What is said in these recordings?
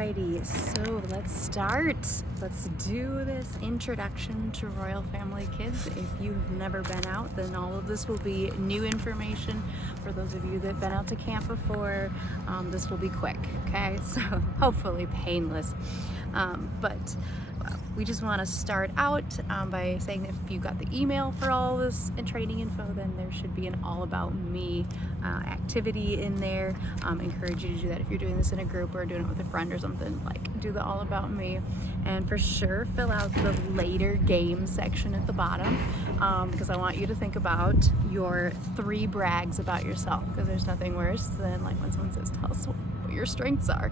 Alrighty, so let's start. Let's do this introduction to Royal Family Kids. If you've never been out, then all of this will be new information. For those of you that have been out to camp before, this will be quick, okay? So hopefully painless. But we just want to start out by saying that if you got the email for all this and training info, then there should be an all about me activity in there. Encourage you to do that if you're doing this in a group or doing it with a friend or something. Like, do the all about me, and for sure fill out the later game section at the bottom, because I want you to think about your 3 brags about yourself, because there's nothing worse than like when someone says, tell us what your strengths are,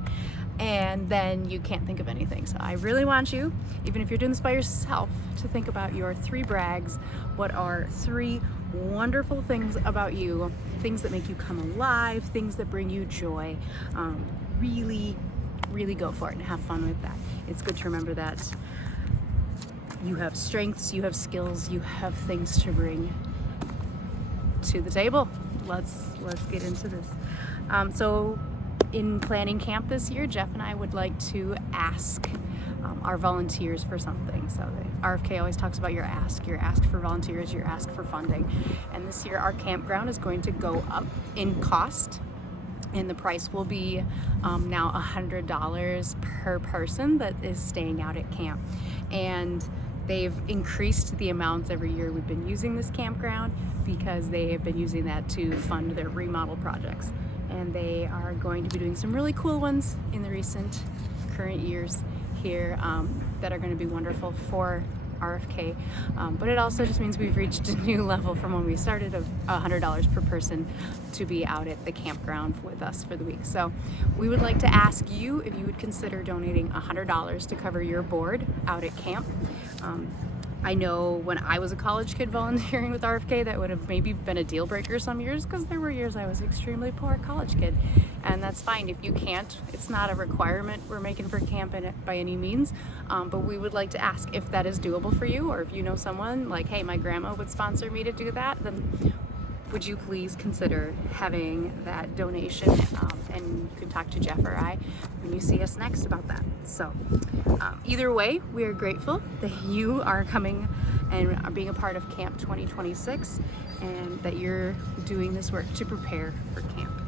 and then you can't think of anything. So I really want you, even if you're doing this by yourself, to think about your 3 brags. What are 3 wonderful things about you, things that make you come alive, things that bring you joy? Really go for it and have fun with that. It's good to remember that you have strengths, you have skills, you have things to bring to the table. Let's get into this. So in planning camp this year, Jeff and I would like to ask our volunteers for something. So the RFK always talks about your ask for volunteers, your ask for funding. And this year our campground is going to go up in cost, and the price will be now $100 per person that is staying out at camp. And they've increased the amounts every year we've been using this campground, because they have been using that to fund their remodel projects. And they are going to be doing some really cool ones in the current years here that are going to be wonderful for RFK, but it also just means we've reached a new level from when we started of $100 per person to be out at the campground with us for the week. So we would like to ask you if you would consider donating $100 to cover your board out at camp. I know when I was a college kid volunteering with RFK, that would have maybe been a deal breaker some years, because there were years I was extremely poor college kid, and that's fine if you can't. It's not a requirement we're making for camp by any means, but we would like to ask if that is doable for you, or if you know someone like, hey, my grandma would sponsor me to do that, then would you please consider having that donation, and you can talk to Jeff or I when you see us next about that. So either way, we are grateful that you are coming and are being a part of Camp 2026, and that you're doing this work to prepare for camp.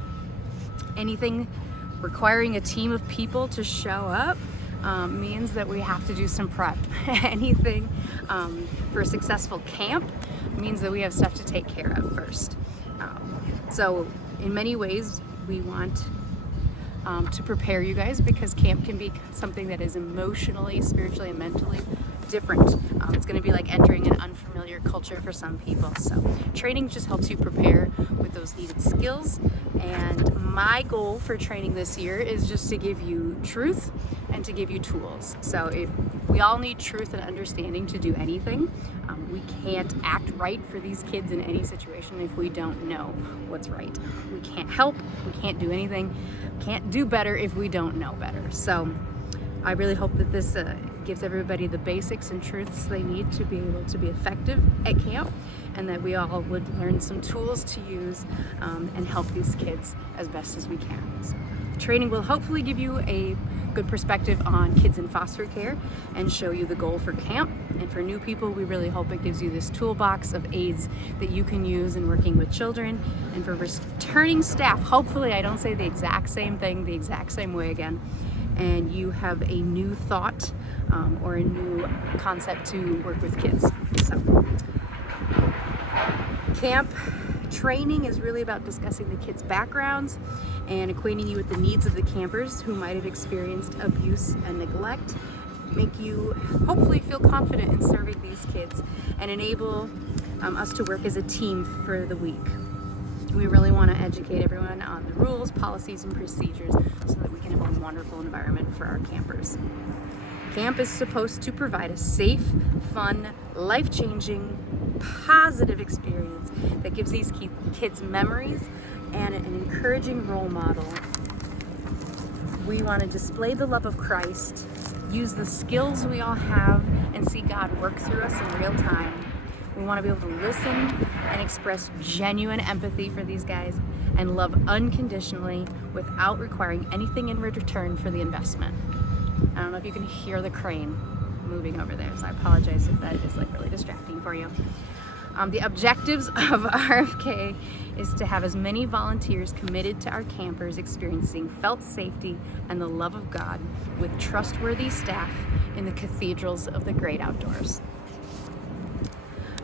Anything requiring a team of people to show up means that we have to do some prep. Anything for a successful camp means that we have stuff to take care of first. So in many ways, we want to prepare you guys, because camp can be something that is emotionally, spiritually, and mentally different. It's going to be like entering an unfamiliar culture for some people. So training just helps you prepare with those needed skills. And my goal for training this year is just to give you truth and to give you tools. So if we all need truth and understanding to do anything. We can't act right for these kids in any situation if we don't know what's right. We can't help, we can't do anything, can't do better if we don't know better. So I really hope that this gives everybody the basics and truths they need to be able to be effective at camp, and that we all would learn some tools to use and help these kids as best as we can. So training will hopefully give you a good perspective on kids in foster care and show you the goal for camp. And for new people, we really hope it gives you this toolbox of aids that you can use in working with children. And for returning staff, hopefully I don't say the exact same thing the exact same way again, and you have a new thought or a new concept to work with kids. So camp training is really about discussing the kids' backgrounds and acquainting you with the needs of the campers who might have experienced abuse and neglect, make you hopefully feel confident in serving these kids, and enable us to work as a team for the week. We really want to educate everyone on the rules, policies, and procedures so that we can have a wonderful environment for our campers. Camp is supposed to provide a safe, fun, life-changing, positive experience that gives these kids memories and an encouraging role model. We want to display the love of Christ, use the skills we all have, and see God work through us in real time. We want to be able to listen and express genuine empathy for these guys, and love unconditionally without requiring anything in return for the investment. I don't know if you can hear the crane moving over there, so I apologize if that is like really distracting for you. The objectives of RFK is to have as many volunteers committed to our campers experiencing felt safety and the love of God with trustworthy staff in the cathedrals of the great outdoors.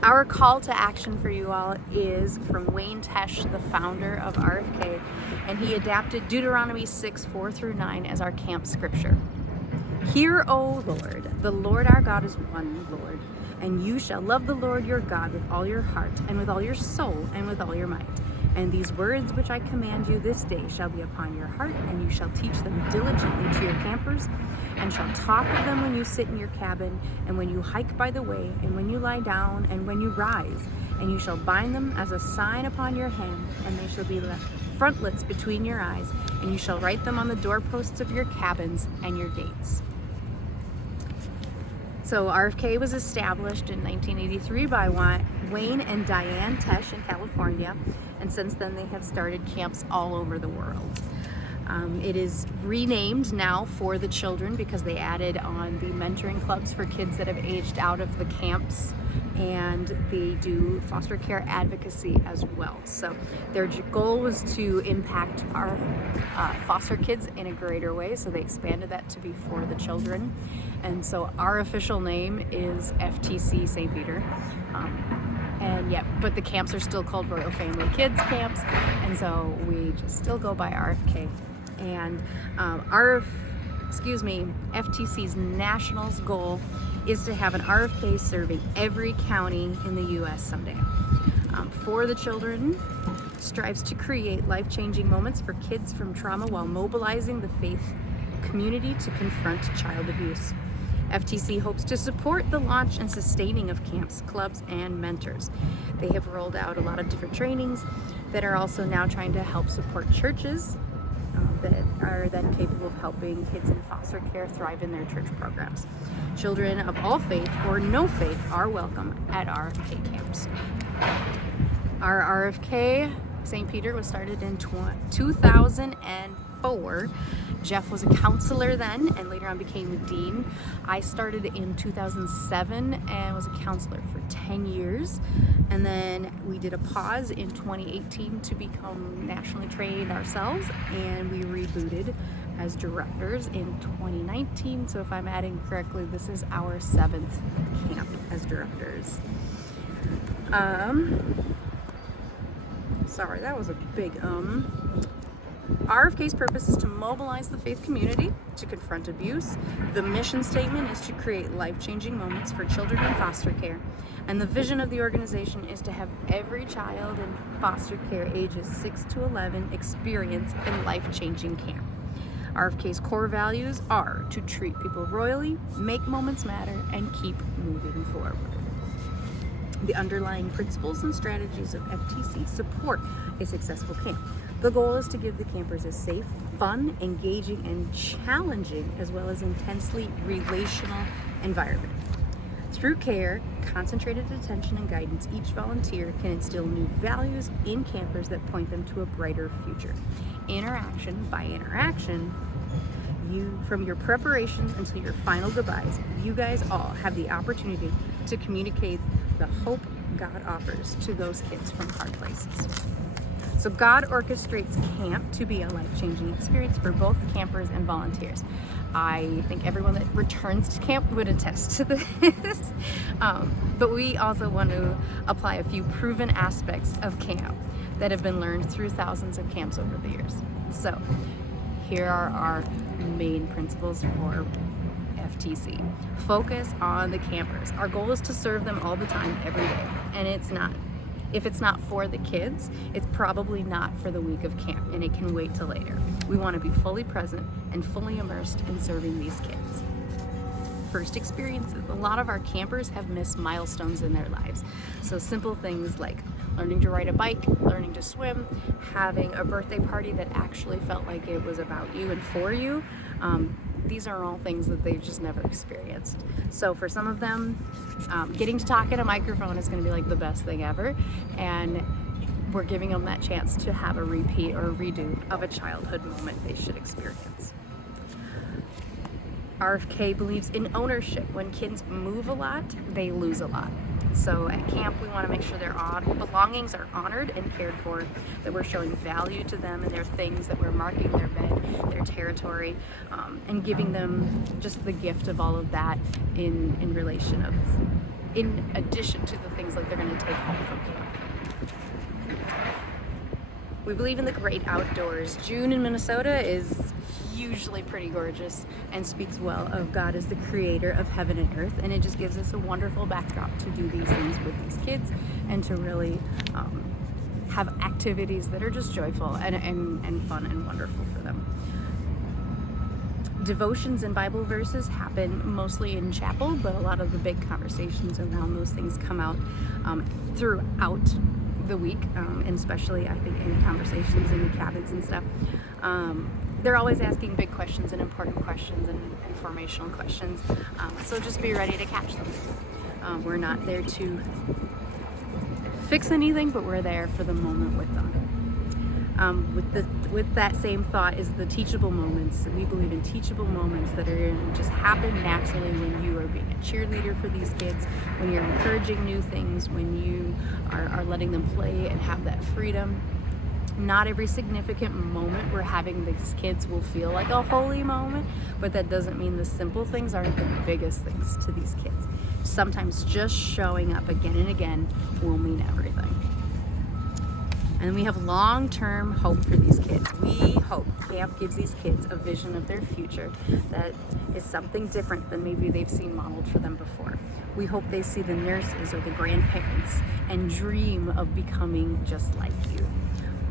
Our call to action for you all is from Wayne Tesh, the founder of RFK, and he adapted Deuteronomy 6:4-9 as our camp scripture. Hear, O Lord, the Lord our God is one Lord, and you shall love the Lord your God with all your heart, and with all your soul, and with all your might. And these words which I command you this day shall be upon your heart, and you shall teach them diligently to your campers, and shall talk of them when you sit in your cabin, and when you hike by the way, and when you lie down, and when you rise. And you shall bind them as a sign upon your hand, and they shall be frontlets between your eyes, and you shall write them on the doorposts of your cabins and your gates. So RFK was established in 1983 by Wayne and Diane Tesh in California, and since then they have started camps all over the world. It is renamed now For the Children because they added on the mentoring clubs for kids that have aged out of the camps, and they do foster care advocacy as well. So their goal was to impact our foster kids in a greater way, so they expanded that to be For the Children. And so our official name is FTC St. Peter. But the camps are still called Royal Family Kids Camps, and so we just still go by RFK. And FTC's nationals goal is to have an RFK serving every county in the U.S. someday. For the Children strives to create life-changing moments for kids from trauma while mobilizing the faith community to confront child abuse. FTC hopes to support the launch and sustaining of camps, clubs, and mentors. They have rolled out a lot of different trainings that are also now trying to help support churches that are then capable of helping kids in foster care thrive in their church programs. Children of all faith or no faith are welcome at RFK camps. Our RFK St. Peter was started in 2004. Jeff was a counselor then and later on became the dean. I started in 2007 and was a counselor for 10 years. And then we did a pause in 2018 to become nationally trained ourselves, and we rebooted as directors in 2019. So if I'm adding correctly, this is our 7th camp as directors. Sorry, that was a big RFK's purpose is to mobilize the faith community to confront abuse. The mission statement is to create life-changing moments for children in foster care. And the vision of the organization is to have every child in foster care ages 6 to 11 experience a life-changing camp. RFK's core values are to treat people royally, make moments matter, and keep moving forward. The underlying principles and strategies of FTC support a successful camp. The goal is to give the campers a safe, fun, engaging, and challenging, as well as intensely relational environment. Through care, concentrated attention, and guidance, each volunteer can instill new values in campers that point them to a brighter future. Interaction by interaction, from your preparations until your final goodbyes, you guys all have the opportunity to communicate the hope God offers to those kids from hard places. So God orchestrates camp to be a life-changing experience for both campers and volunteers. I think everyone that returns to camp would attest to this. But we also want to apply a few proven aspects of camp that have been learned through thousands of camps over the years. So here are our main principles for FTC. Focus on the campers. Our goal is to serve them all the time, every day. And if it's not for the kids, it's probably not for the week of camp, and it can wait till later. We want to be fully present and fully immersed in serving these kids. First experiences. A lot of our campers have missed milestones in their lives. So simple things like learning to ride a bike, learning to swim, having a birthday party that actually felt like it was about you and for you. These are all things that they've just never experienced. So for some of them, getting to talk in a microphone is going to be like the best thing ever. And we're giving them that chance to have a repeat or a redo of a childhood moment they should experience. RFK believes in ownership. When kids move a lot, they lose a lot. So at camp, we want to make sure their belongings are honored and cared for, that we're showing value to them and their things, that we're marking their bed, their territory, and giving them just the gift of all of that in addition to the things like they're going to take home from camp. We believe in the great outdoors. June in Minnesota is usually pretty gorgeous and speaks well of God as the creator of heaven and earth, and it just gives us a wonderful backdrop to do these things with these kids and to really have activities that are just joyful and fun and wonderful for them. Devotions and Bible verses happen mostly in chapel, but a lot of the big conversations around those things come out throughout the week, and especially I think in conversations in the cabins and stuff. They're always asking big questions and important questions and informational questions, so just be ready to catch them. We're not there to fix anything, but we're there for the moment with them. With that same thought is the teachable moments. We believe in teachable moments that are going to just happen naturally when you are being a cheerleader for these kids, when you're encouraging new things, when you are letting them play and have that freedom. Not every significant moment we're having these kids will feel like a holy moment, but that doesn't mean the simple things aren't the biggest things to these kids. Sometimes just showing up again and again will mean everything. And we have long-term hope for these kids. We hope camp gives these kids a vision of their future that is something different than maybe they've seen modeled for them before. We hope they see the nurses or the grandparents and dream of becoming just like you.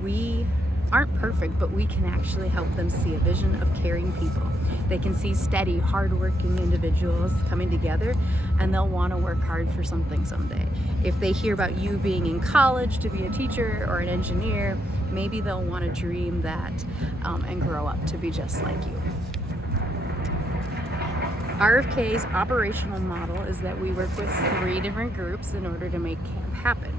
We aren't perfect, but we can actually help them see a vision of caring people. They can see steady, hardworking individuals coming together, and they'll want to work hard for something someday. If they hear about you being in college to be a teacher or an engineer, maybe they'll want to dream that and grow up to be just like you. RFK's operational model is that we work with 3 different groups in order to make camp happen.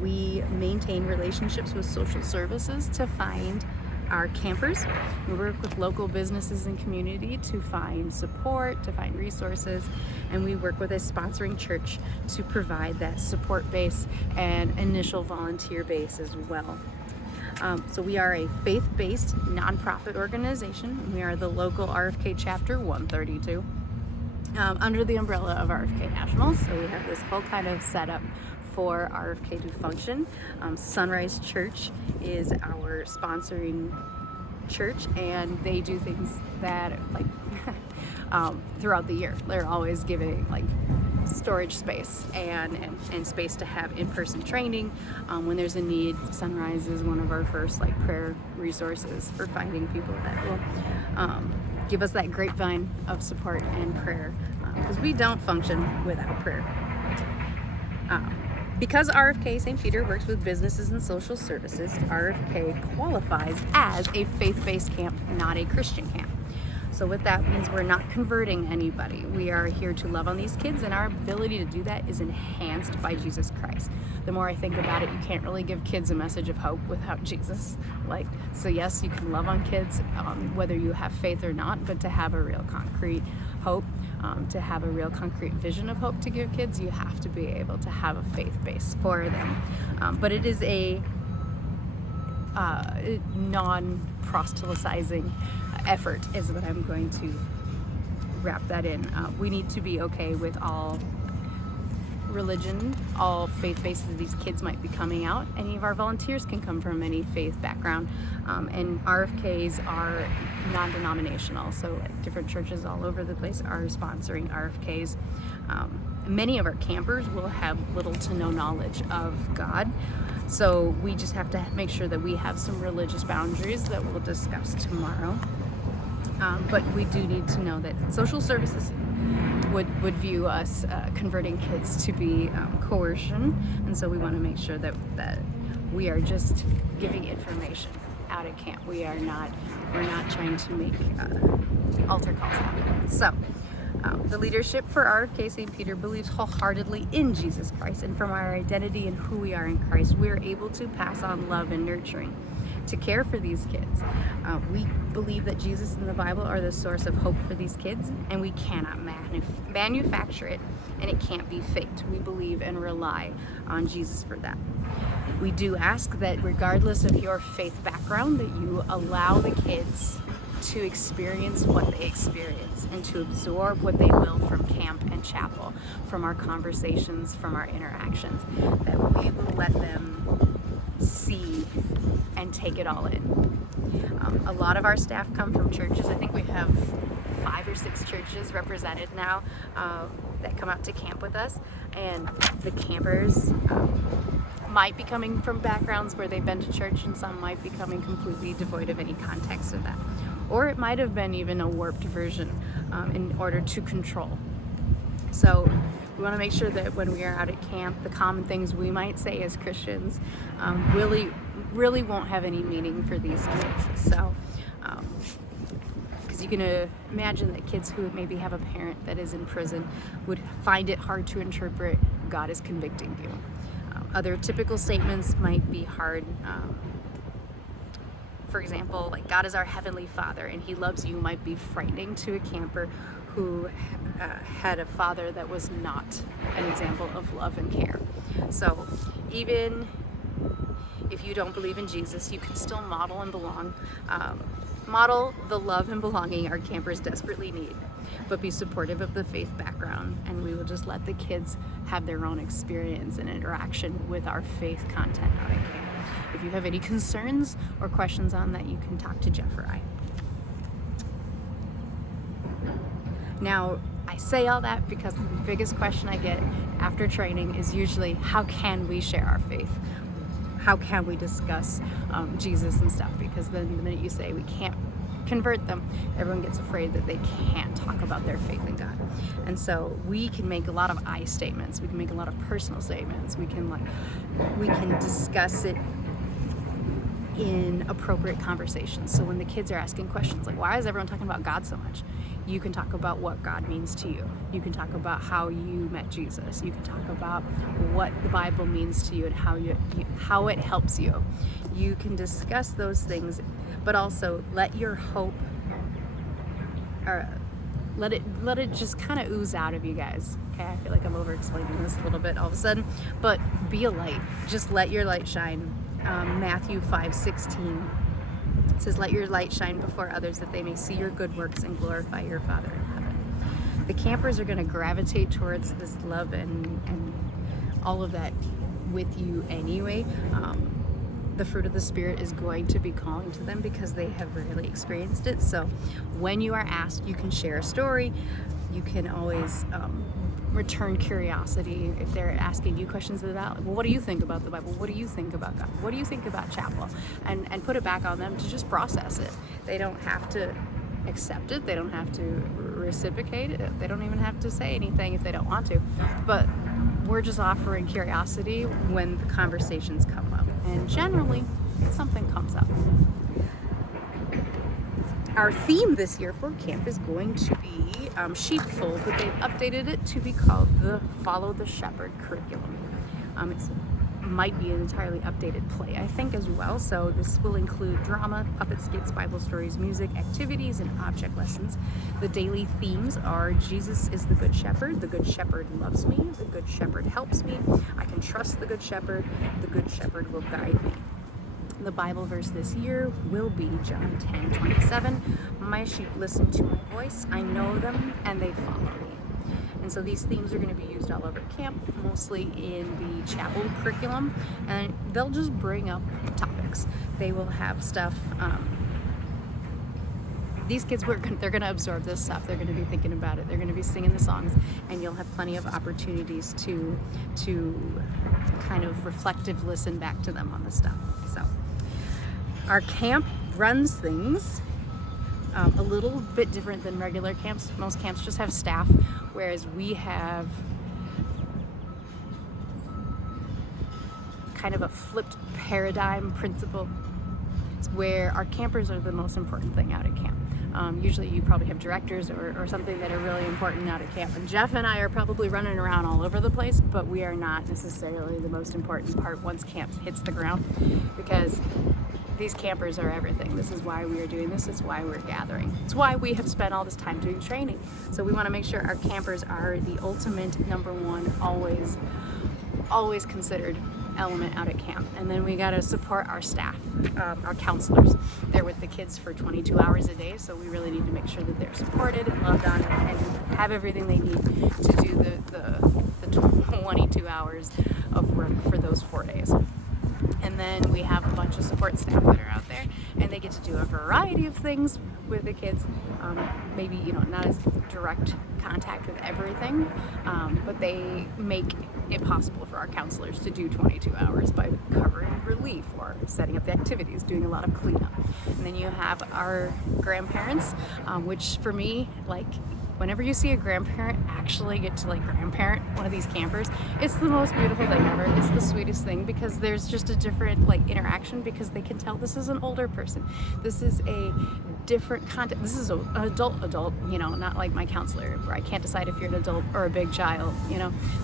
We maintain relationships with social services to find our campers. We work with local businesses and community to find support, to find resources, and we work with a sponsoring church to provide that support base and initial volunteer base as well. So we are a faith-based nonprofit organization. We are the local RFK chapter 132 under the umbrella of RFK National. So we have this whole kind of setup for RFK to function. Sunrise Church is our sponsoring church, and they do things that like throughout the year. They're always giving like storage space and space to have in-person training when there's a need. Sunrise is one of our first like prayer resources for finding people that will give us that grapevine of support and prayer, because we don't function without prayer. Because RFK St. Peter works with businesses and social services, RFK qualifies as a faith-based camp, not a Christian camp. So what that means, we're not converting anybody. We are here to love on these kids, and our ability to do that is enhanced by Jesus Christ. The more I think about it, you can't really give kids a message of hope without Jesus. So yes, you can love on kids, whether you have faith or not, but to have a real concrete hope, to have a real concrete vision of hope to give kids, you have to be able to have a faith base for them. But it is a non-proselytizing effort is what I'm going to wrap that in. We need to be okay with all religion, all faith bases these kids might be coming out. Any of our volunteers can come from any faith background, and RFKs are non-denominational, so different churches all over the place are sponsoring RFKs. Many of our campers will have little to no knowledge of God, so we just have to make sure that we have some religious boundaries that we'll discuss tomorrow. But we do need to know that social services would view us converting kids to be coercion, and so we want to make sure that we are just giving information out at camp. We're not trying to make altar calls happen. So The leadership for RFK St. Peter believes wholeheartedly in Jesus Christ, and from our identity and who we are in Christ, we are able to pass on love and nurturing to care for these kids. We believe that Jesus and the Bible are the source of hope for these kids, and we cannot manufacture it, and it can't be faked. We believe and rely on Jesus for that. We do ask that regardless of your faith background, that you allow the kids to experience what they experience and to absorb what they will from camp and chapel, from our conversations, from our interactions, that we will let them see and take it all in. A lot of our staff come from churches. I think we have 5 or 6 churches represented now that come out to camp with us, and the campers might be coming from backgrounds where they've been to church, and some might be coming completely devoid of any context of that. Or it might have been even a warped version in order to control. So we want to make sure that when we are out at camp, the common things we might say as Christians really won't have any meaning for these kids. So, because you can imagine that kids who maybe have a parent that is in prison would find it hard to interpret God is convicting you. Other typical statements might be hard. For example, like God is our heavenly Father and He loves you might be frightening to a camper who had a father that was not an example of love and care. So even if you don't believe in Jesus, you can still model and belong. Model the love and belonging our campers desperately need, but be supportive of the faith background, and we will just let the kids have their own experience and interaction with our faith content out at camp. If you have any concerns or questions on that, you can talk to Jeff or I. Now, I say all that because the biggest question I get after training is usually, how can we share our faith? How can we discuss Jesus and stuff? Because then the minute you say we can't convert them, everyone gets afraid that they can't talk about their faith in God. And so we can make a lot of I statements. We can make a lot of personal statements. We can discuss it in appropriate conversations. So when the kids are asking questions like, why is everyone talking about God so much? You can talk about what God means to you. You can talk about how you met Jesus. You can talk about what the Bible means to you and how it helps you. You can discuss those things, but also let your hope, or let it just kind of ooze out of you guys. Okay, I feel like I'm over explaining this a little bit all of a sudden, but be a light. Just let your light shine. Matthew 5:16 says, let your light shine before others that they may see your good works and glorify your Father in heaven. The campers are going to gravitate towards this love and all of that with you anyway. The fruit of the Spirit is going to be calling to them because they have really experienced it. So when you are asked, you can share a story. You can always return curiosity if they're asking you questions about, well, what do you think about the Bible? What do you think about God? What do you think about chapel? And put it back on them to just process it. They don't have to accept it. They don't have to reciprocate it. They don't even have to say anything if they don't want to. But we're just offering curiosity when the conversations come up. And generally, something comes up. Our theme this year for camp is going to be sheepfold, but they've updated it to be called the Follow the Shepherd curriculum. It might be an entirely updated play, I think, as well. So this will include drama, puppet skits, Bible stories, music, activities, and object lessons. The daily themes are Jesus is the Good Shepherd loves me, the Good Shepherd helps me, I can trust the Good Shepherd will guide me. The Bible verse this year will be John 10:27. My sheep listen to my voice. I know them and they follow me. And so these themes are going to be used all over camp, mostly in the chapel curriculum, and they'll just bring up topics. They will have stuff. These kids, they're going to absorb this stuff. They're going to be thinking about it. They're going to be singing the songs, and you'll have plenty of opportunities to kind of reflective listen back to them on the stuff. So our camp runs things a little bit different than regular camps. Most camps just have staff, whereas we have kind of a flipped paradigm principle where our campers are the most important thing out at camp. Usually you probably have directors or something that are really important out at camp. And Jeff and I are probably running around all over the place, but we are not necessarily the most important part once camp hits the ground, because these campers are everything. This is why we are doing this. It's why we're gathering. It's why we have spent all this time doing training. So we want to make sure our campers are the ultimate number one, always considered element out at camp. And then we got to support our staff, our counselors. They're with the kids for 22 hours a day, so we really need to make sure that they're supported and loved on and have everything they need to do the 22 hours of work for those 4 days. And then we have a bunch of support staff that are out there, and they get to do a variety of things with the kids. Maybe, not as direct contact with everything, but they make it possible for our counselors to do 22 hours by covering relief or setting up the activities, doing a lot of cleanup. And then you have our grandparents, which for me, whenever you see a grandparent actually get to grandparent one of these campers, it's the most beautiful thing ever. It's the sweetest thing, because there's just a different interaction, because they can tell this is an older person. This is a different context. This is an adult, not like my counselor where I can't decide if you're an adult or a big child.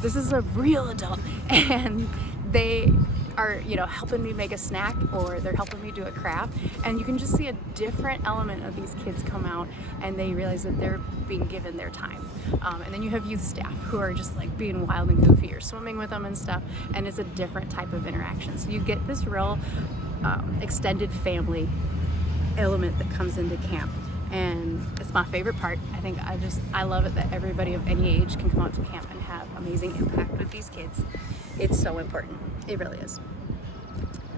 This is a real adult, and they are helping me make a snack, or they're helping me do a craft, and you can just see a different element of these kids come out, and they realize that they're being given their time. And then you have youth staff who are just being wild and goofy, or swimming with them and stuff, and it's a different type of interaction. So you get this real extended family element that comes into camp, and it's my favorite part. I love it that everybody of any age can come out to camp and have amazing impact with these kids. It's so important. It really is.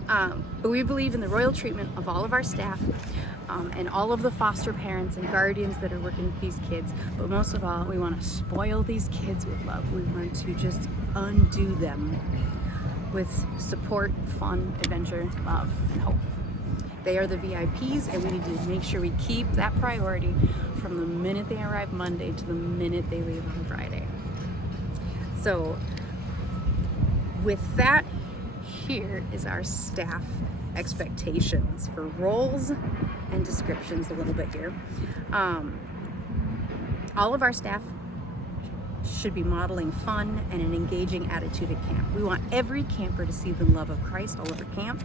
But we believe in the royal treatment of all of our staff, and all of the foster parents and guardians that are working with these kids. But most of all, we want to spoil these kids with love. We want to just undo them with support, fun, adventure, love, and hope. They are the VIPs, and we need to make sure we keep that priority from the minute they arrive Monday to the minute they leave on Friday. So with that, here is our staff expectations for roles and descriptions a little bit here. All of our staff should be modeling fun and an engaging attitude at camp. We want every camper to see the love of Christ all over camp.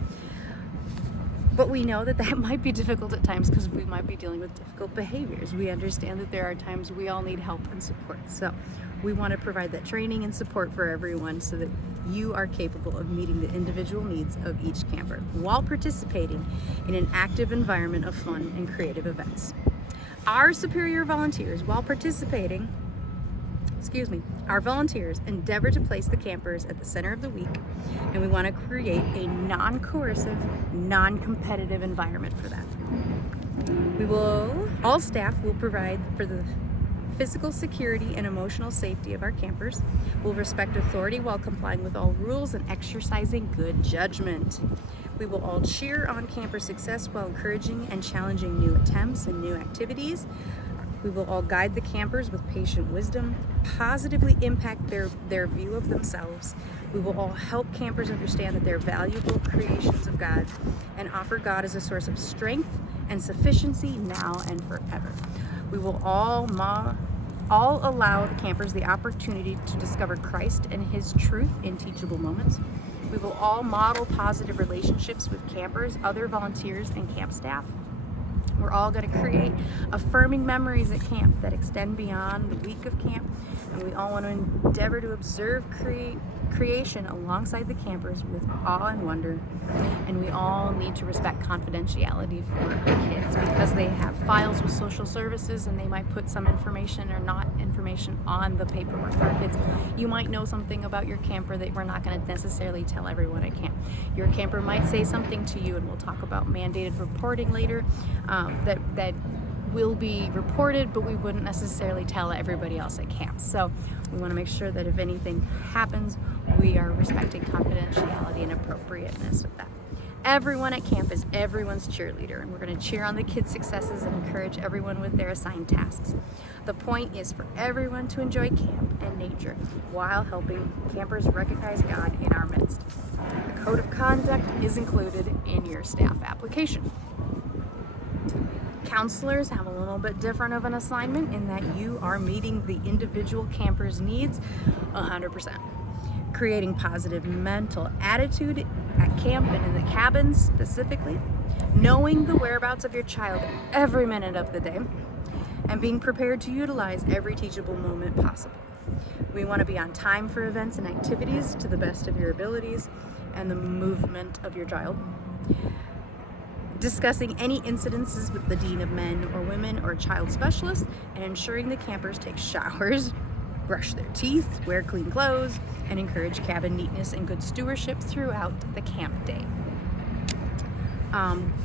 But we know that might be difficult at times, because we might be dealing with difficult behaviors. We understand that there are times we all need help and support. So we want to provide that training and support for everyone, so that you are capable of meeting the individual needs of each camper while participating in an active environment of fun and creative events. Our superior volunteers, while participating, our volunteers endeavor to place the campers at the center of the week, and we want to create a non-coercive, non-competitive environment for them. All staff will provide for the physical security and emotional safety of our campers. We'll respect authority while complying with all rules and exercising good judgment. We will all cheer on camper success while encouraging and challenging new attempts and new activities. We will all guide the campers with patient wisdom, positively impact their view of themselves. We will all help campers understand that they're valuable creations of God, and offer God as a source of strength and sufficiency now and forever. We will all allow the campers the opportunity to discover Christ and His truth in teachable moments. We will all model positive relationships with campers, other volunteers, and camp staff. We're all going to create affirming memories at camp that extend beyond the week of camp, and we all want to endeavor to observe creation alongside the campers with awe and wonder. And we all need to respect confidentiality for our kids, because they have files with social services, and they might put some information or not information on the paperwork for our kids. You might know something about your camper that we're not going to necessarily tell everyone at camp. Your camper might say something to you, and we'll talk about mandated reporting later, that will be reported, but we wouldn't necessarily tell everybody else at camp. So we want to make sure that if anything happens, we are respecting confidentiality and appropriateness with that. Everyone at camp is everyone's cheerleader, and we're going to cheer on the kids' successes and encourage everyone with their assigned tasks. The point is for everyone to enjoy camp and nature while helping campers recognize God in our midst. The code of conduct is included in your staff application. Counselors have a little bit different of an assignment in that you are meeting the individual camper's needs 100%. Creating positive mental attitude at camp and in the cabins specifically, knowing the whereabouts of your child every minute of the day, and being prepared to utilize every teachable moment possible. We want to be on time for events and activities to the best of your abilities and the movement of your child. Discussing any incidences with the Dean of Men or Women or Child Specialist, and ensuring the campers take showers, brush their teeth, wear clean clothes, and encourage cabin neatness and good stewardship throughout the camp day.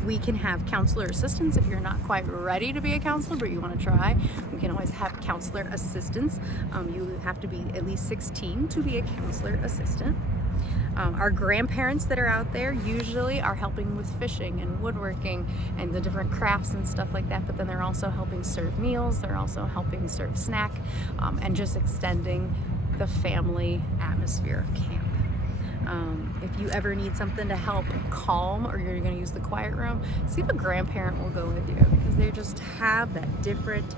We can have counselor assistants if you're not quite ready to be a counselor, but you want to try. We can always have counselor assistants. You have to be at least 16 to be a counselor assistant. Our grandparents that are out there usually are helping with fishing and woodworking and the different crafts and stuff like that, but then they're also helping serve meals, they're also helping serve snack, and just extending the family atmosphere of camp. If you ever need something to help calm, or you're going to use the quiet room, see if a grandparent will go with you, because they just have that different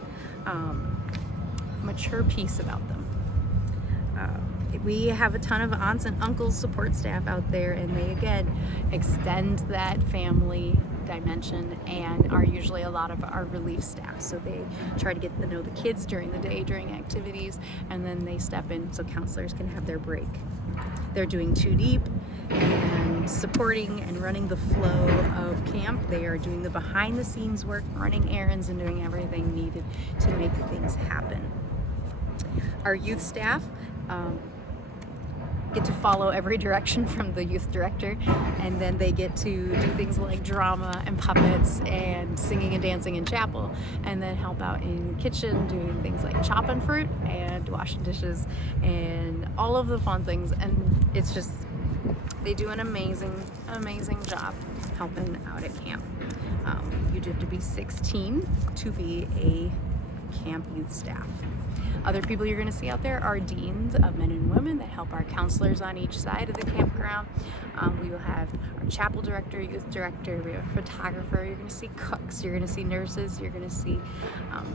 mature piece about them. We have a ton of aunts and uncles support staff out there, and they again extend that family dimension and are usually a lot of our relief staff. So they try to get to know the kids during the day, during activities, and then they step in so counselors can have their break. They're doing 2 Deep and supporting and running the flow of camp. They are doing the behind the scenes work, running errands and doing everything needed to make things happen. Our youth staff get to follow every direction from the youth director, and then they get to do things like drama and puppets and singing and dancing in chapel, and then help out in the kitchen doing things like chopping fruit and washing dishes and all of the fun things. And it's just, they do an amazing job helping out at camp. You do have to be 16 to be a camp youth staff. Other people you're going to see out there are deans of men and women that help our counselors on each side of the campground. We will have our chapel director, youth director, we have a photographer, you're going to see cooks, you're going to see nurses, you're going to see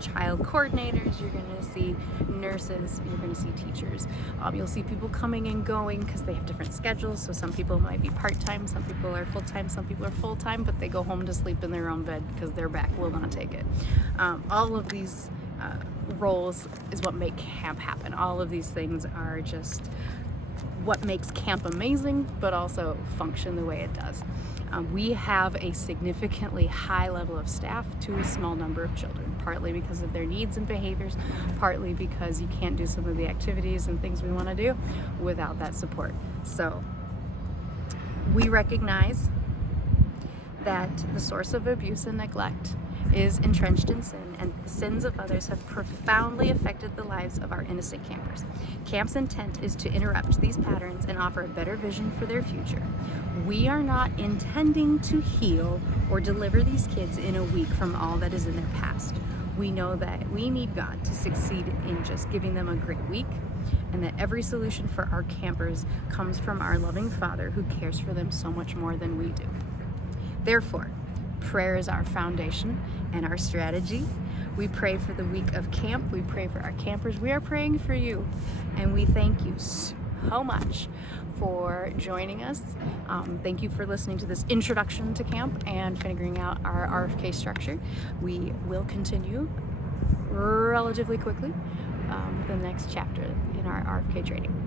child coordinators, you're going to see nurses, you're going to see teachers. You'll see people coming and going because they have different schedules. So some people might be part-time, some people are full-time, some people are full-time, but they go home to sleep in their own bed because their back will not take it. All of these roles is what make camp happen. All of these things are just what makes camp amazing, but also function the way it does. We have a significantly high level of staff to a small number of children, partly because of their needs and behaviors, partly because you can't do some of the activities and things we want to do without that support. So we recognize that the source of abuse and neglect is entrenched in sin, and the sins of others have profoundly affected the lives of our innocent campers. Camp's intent is to interrupt these patterns and offer a better vision for their future. We are not intending to heal or deliver these kids in a week from all that is in their past. We know that we need God to succeed in just giving them a great week, and that every solution for our campers comes from our loving Father who cares for them so much more than we do. Therefore, prayer is our foundation and our strategy. We pray for the week of camp. We pray for our campers. We are praying for you, and we thank you so much for joining us. Thank you for listening to this introduction to camp and figuring out our RFK structure. We will continue relatively quickly with the next chapter in our RFK training.